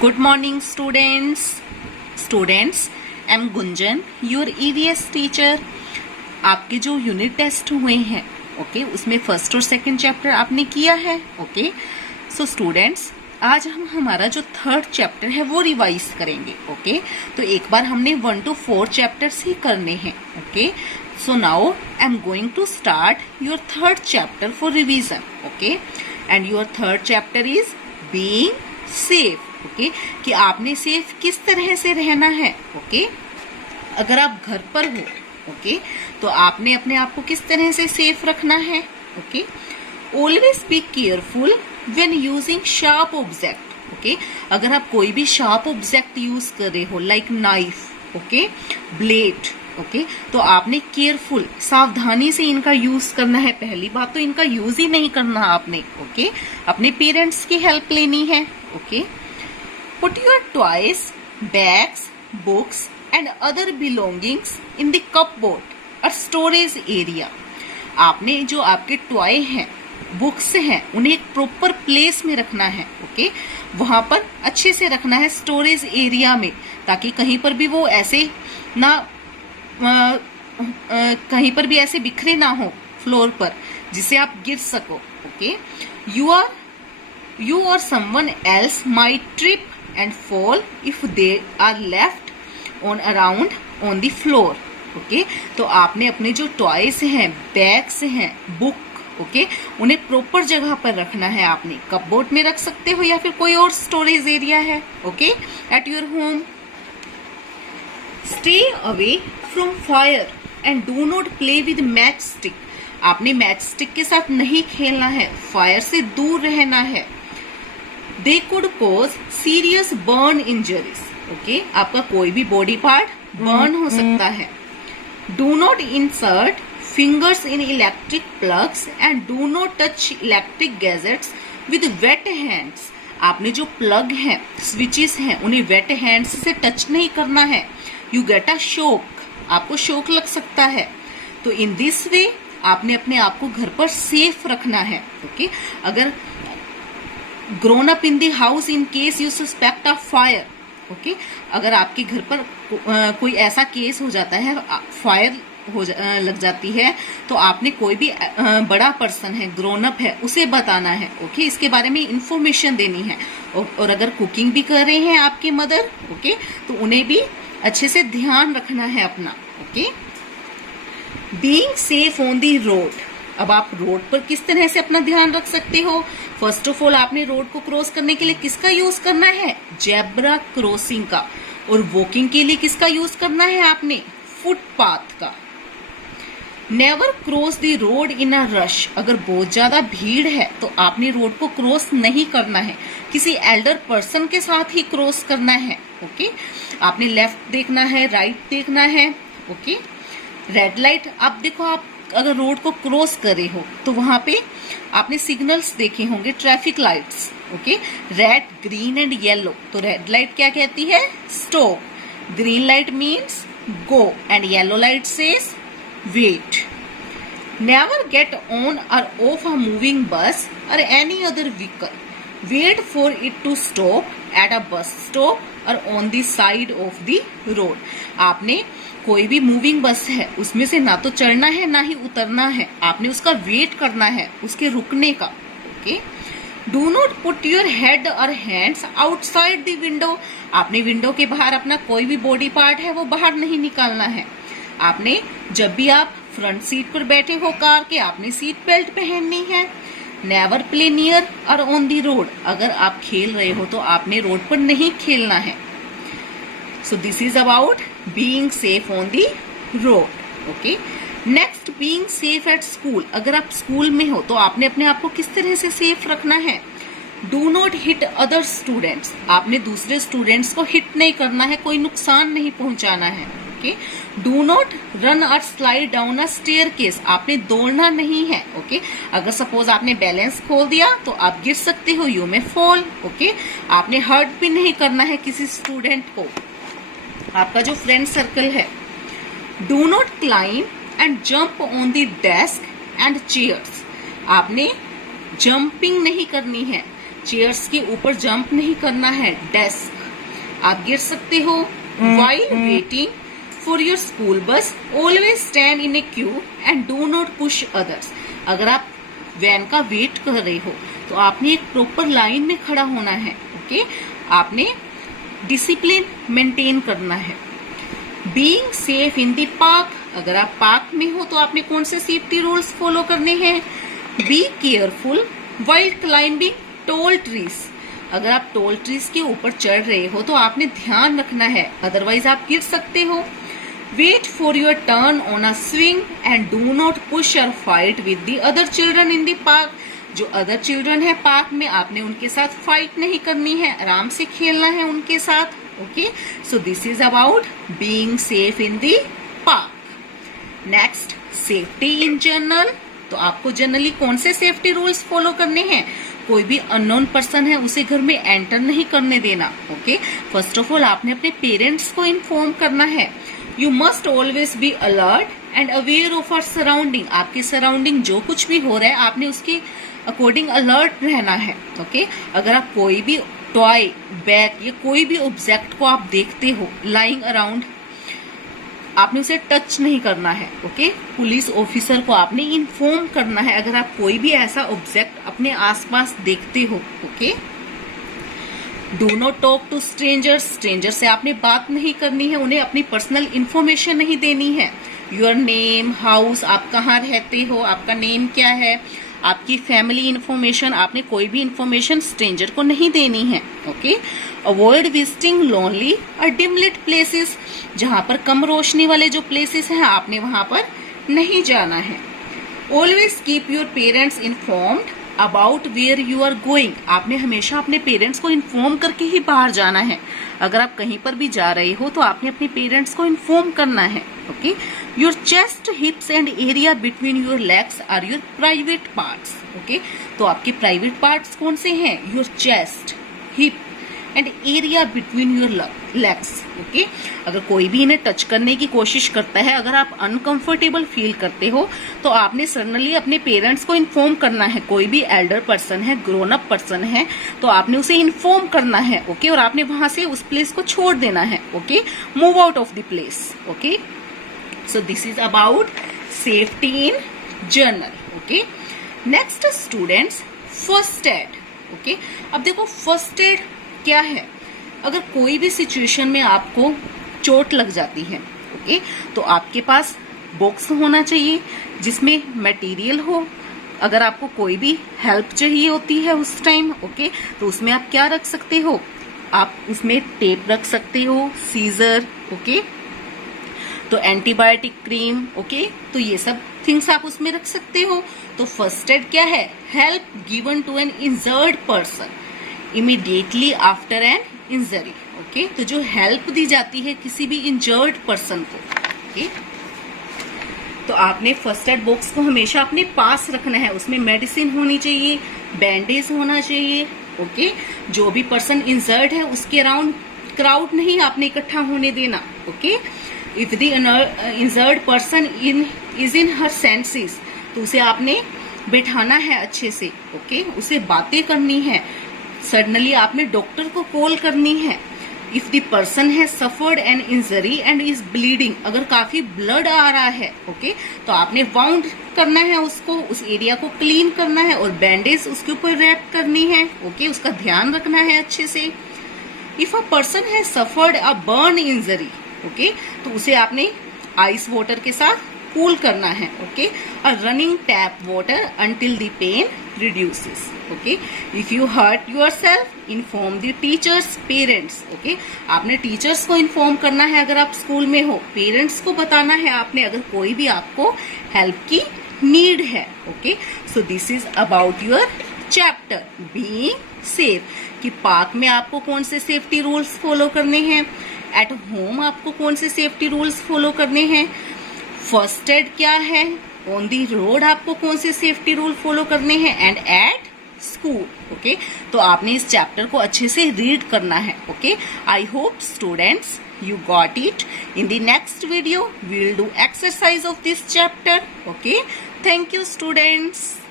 Good morning, students. I'm Gunjan, your EVS teacher. आपके जो unit test हुए हैं, ओके, उसमें फर्स्ट और सेकंड चैप्टर आपने किया है, ओके. सो स्टूडेंट्स, आज हम हमारा जो थर्ड चैप्टर है वो रिवाइज करेंगे, ओके. तो एक बार हमने 1 to 4 चैप्टर्स ही करने हैं, okay. So now I am going to start your third chapter for revision, okay. And your third chapter is being safe, okay. कि आपने सेफ किस तरह से रहना है, ओके. अगर आप घर पर हो, ओके, तो आपने अपने आप को किस तरह से सेफ रखना है, okay. Always be careful when using sharp object, okay. अगर आप कोई भी शार्प ऑब्जेक्ट यूज कर रहे हो like knife, okay, blade, okay, तो आपने केयरफुल सावधानी से इनका यूज करना है. पहली बात तो इनका यूज ही नहीं करना आपने, ओके. अपने पेरेंट्स की हेल्प लेनी है, okay. Put your toys, bags, books and other belongings in the cupboard or storage area. आपने जो आपके टॉय हैं, बुक्स हैं, उन्हें एक प्रॉपर प्लेस में रखना है, ओके. वहां पर अच्छे से रखना है स्टोरेज एरिया में, ताकि कहीं पर भी वो ऐसे ना कहीं पर भी ऐसे बिखरे ना हो फ्लोर पर, जिससे आप गिर सको, okay. You or someone else might trip and fall if they are left around on the floor, okay. तो आपने अपने जो टॉयज हैं, बैग्स हैं, बुक, ओके, उन्हें प्रॉपर जगह पर रखना है. आपने कपबोर्ड में रख सकते हो या फिर कोई और स्टोरेज एरिया है, okay, at your home. Stay away from fire and do not play with match stick. आपने मैच स्टिक के साथ नहीं खेलना है, फायर से दूर रहना है. They could cause serious burn injuries, okay. आपका कोई भी बॉडी पार्ट बर्न हो सकता है. Do not insert fingers in electric plugs and do not touch electric gadgets with wet hands. आपने जो प्लग हैं, स्विचेस हैं, उन्हें वेट हैंड्स से टच नहीं करना है. You get a shock, आपको शॉक लग सकता है. तो इन दिस वे आपने अपने आप को घर पर सेफ रखना है, ओके. अगर grown up in the house in case you suspect of fire, okay. अगर आपके घर पर कोई ऐसा केस हो जाता है, फायर लग जाती है, तो आपने कोई भी बड़ा पर्सन है, ग्रोन अप है, उसे बताना है, ओके. इसके बारे में इंफॉर्मेशन देनी है. और अगर कुकिंग भी कर रहे हैं आपके मदर, ओके, तो उन्हें भी अच्छे से ध्यान रखना है अपना, okay. Being safe on the road. अब आप रोड पर किस तरह से अपना ध्यान रख सकते हो. फर्स्ट ऑफ ऑल आपने रोड को क्रॉस करने के लिए किसका यूज करना है, जेब्रा क्रॉसिंग का. और वॉकिंग के लिए किसका यूज करना है आपने, फुटपाथ का. Never cross the road in a rush. अगर बहुत ज्यादा भीड़ है तो आपने रोड को क्रॉस नहीं करना है, किसी एल्डर पर्सन के साथ ही क्रॉस करना है, ओके. आपने लेफ्ट देखना है, राइट देखना है, ओके. रेड लाइट, आप देखो, आप अगर रोड को क्रॉस कर रहे हो तो वहां पे आपने सिग्नल्स देखे होंगे, traffic lights, okay. Red, green and yellow. तो रेड लाइट क्या कहती है, stop. Green light means go and yellow light says wait. Never get on or off a moving bus or any other vehicle. Wait for it to stop at a bus stop or on the side of the road. आपने कोई भी moving बस है, उसमें से ना तो चढ़ना है ना ही उतरना है, आपने उसका वेट करना है, उसके रुकने का, okay. Do not put your head और हैंड्स आउटसाइड द विंडो. आपने विंडो के बाहर अपना कोई भी बॉडी पार्ट है वो बाहर नहीं निकालना है. आपने जब भी आप फ्रंट सीट पर बैठे हो कार के, आपने सीट बेल्ट पहननी है. नेवर प्ले नियर और ऑन द रोड. अगर आप खेल रहे हो तो आपने रोड पर नहीं खेलना है. So this is about being safe on the road, okay. Next, being safe at school. अगर आप स्कूल में हो तो आपने अपने आप को किस तरह से सेफ रखना है. Do not hit other students. आपने दूसरे स्टूडेंट्स को हिट नहीं करना है, कोई नुकसान नहीं पहुंचाना है, okay. Do not run or slide down a staircase. आपने दौड़ना नहीं है, ओके. अगर सपोज आपने बैलेंस खोल दिया तो आप गिर सकते हो, you may fall, ओके. आपने हर्ट भी नहीं करना है किसी स्टूडेंट को, आपका जो फ्रेंड सर्कल है. Do not climb and jump on the desk and chairs. आपने जंपिंग नहीं करनी है, चेयर्स के ऊपर जंप नहीं करना है, डेस्क आप गिर सकते हो। While waiting for your school bus always stand in A Q and do not push others. अगर आप वैन का वेट कर रहे हो तो आपने एक प्रॉपर लाइन में खड़ा होना है, ओके। आपने डिसिप्लिन मेंटेन करना है। Being safe in the park, अगर आप पार्क में हो तो आपने कौन से सेफ्टी रूल्स फॉलो करने हैं। Be careful while climbing tall trees, अगर आप टॉल ट्रीज के ऊपर चढ़ रहे हो तो आपने ध्यान रखना है, अदरवाइज आप गिर सकते हो। Wait for your turn on a swing and do not push or fight with the other children in the park, जो अदर चिल्ड्रन है पार्क में आपने उनके साथ फाइट नहीं करनी है, आराम से खेलना है उनके साथ, okay. So this is about being safe in the park. Next, safety in general, तो आपको जनरली कौन से सेफ्टी रूल्स फॉलो करने हैं। कोई भी अननोन पर्सन है उसे घर में एंटर नहीं करने देना, ओके। फर्स्ट ऑफ ऑल आपने अपने पेरेंट्स को इन्फॉर्म करना है। You must always be alert and aware of our surrounding, आपके सराउंडिंग जो कुछ भी हो रहा है आपने उसके अकॉर्डिंग अलर्ट रहना है, ओके। अगर आप कोई भी टॉय, बैग या कोई भी ऑब्जेक्ट को आप देखते हो लाइंग अराउंड, आपने उसे टच नहीं करना है, ओके। पुलिस ऑफिसर को आपने इन्फॉर्म करना है अगर आप कोई भी ऐसा ऑब्जेक्ट अपने आसपास देखते हो, okay. Do not talk to strangers, stranger से आपने बात नहीं करनी है, उन्हें अपनी पर्सनल इन्फॉर्मेशन नहीं देनी है। योर नेम, हाउस, आप कहाँ रहते हो, आपका नेम क्या है, आपकी फैमिली इन्फॉर्मेशन, आपने कोई भी इन्फॉर्मेशन स्ट्रेंजर को नहीं देनी है, ओके। अवॉइड विजिटिंग लोनली और डिम लिट प्लेसेस, जहां पर कम रोशनी वाले जो प्लेसेस हैं आपने वहां पर नहीं जाना है। Always keep your parents informed about where you are going, आपने हमेशा अपने पेरेंट्स को इन्फॉर्म करके ही बाहर जाना है। अगर आप कहीं पर भी जा रहे हो तो आपने अपने पेरेंट्स को इन्फॉर्म करना है, okay. Your chest, hips and area between your legs are your private parts, okay. तो आपके प्राइवेट पार्ट्स कौन से हैं। Your chest, hip and area between your legs, okay. अगर कोई भी इन्हें टच करने की कोशिश करता है, अगर आप अनकंफर्टेबल फील करते हो तो आपने सडनली अपने पेरेंट्स को इन्फॉर्म करना है। कोई भी एल्डर पर्सन है, ग्रोन अप पर्सन है, तो आपने उसे इन्फॉर्म करना है, ओके। और आपने वहां से उस प्लेस को छोड़ देना है, okay. Move out of the place, okay. So this is about safety in journal, okay. Next students, first aid, okay. अब देखो फर्स्ट एड क्या है। अगर कोई भी सिचुएशन में आपको चोट लग जाती है, ओके, तो आपके पास बॉक्स होना चाहिए जिसमें मटेरियल हो। अगर आपको कोई भी हेल्प चाहिए होती है उस टाइम, ओके, तो उसमें आप क्या रख सकते हो, आप उसमें टेप रख सकते हो, सीजर, ओके, तो एंटीबायोटिक क्रीम, ओके, तो ये सब थिंग्स आप उसमें रख सकते हो। तो फर्स्ट एड क्या है, help given to an injured person immediately after an injury, okay. तो जो हेल्प दी जाती है किसी भी इंजर्ड पर्सन को, ओके। तो आपने फर्स्ट एड बॉक्स को हमेशा अपने पास रखना है, उसमें मेडिसिन होनी चाहिए, बैंडेज होना चाहिए, ओके। जो भी पर्सन इंजर्ड है उसके अराउंड क्राउड नहीं आपने इकट्ठा होने देना, okay. If the injured person is in her senses, तो उसे आपने बैठाना है अच्छे से, ओके, उसे बातें करनी है। सडनली आपने डॉक्टर को कॉल करनी है। इफ द पर्सन है suffered an injury and is bleeding, अगर काफी ब्लड आ रहा है, ओके, तो आपने वाउंड करना है उसको, उस एरिया को क्लीन करना है और बैंडेज उसके ऊपर रैप करनी है, ओके, उसका ध्यान रखना है अच्छे से। इफ अ पर्सन है suffered a burn injury, okay, तो उसे आपने आइस वाटर के साथ कूल करना है, ओके, और running tap water until the pain reduces, okay. If you hurt yourself inform the teachers, parents, okay, आपने टीचर्स को इन्फॉर्म करना है अगर आप स्कूल में हो, पेरेंट्स को बताना है आपने अगर कोई भी आपको हेल्प की नीड है, okay. So this is about your chapter being safe, कि पार्क में आपको कौन से सेफ्टी रूल्स फॉलो करने हैं, एट होम आपको कौन से सेफ्टी रूल्स फॉलो करने हैं, फर्स्ट एड क्या है, ऑन दी रोड आपको कौन से सेफ्टी रूल फॉलो करने हैं, एंड एट स्कूल, ओके। तो आपने इस चैप्टर को अच्छे से रीड करना है, okay. I hope students you got it. In the next video we will do exercise of this chapter, okay. Thank you students.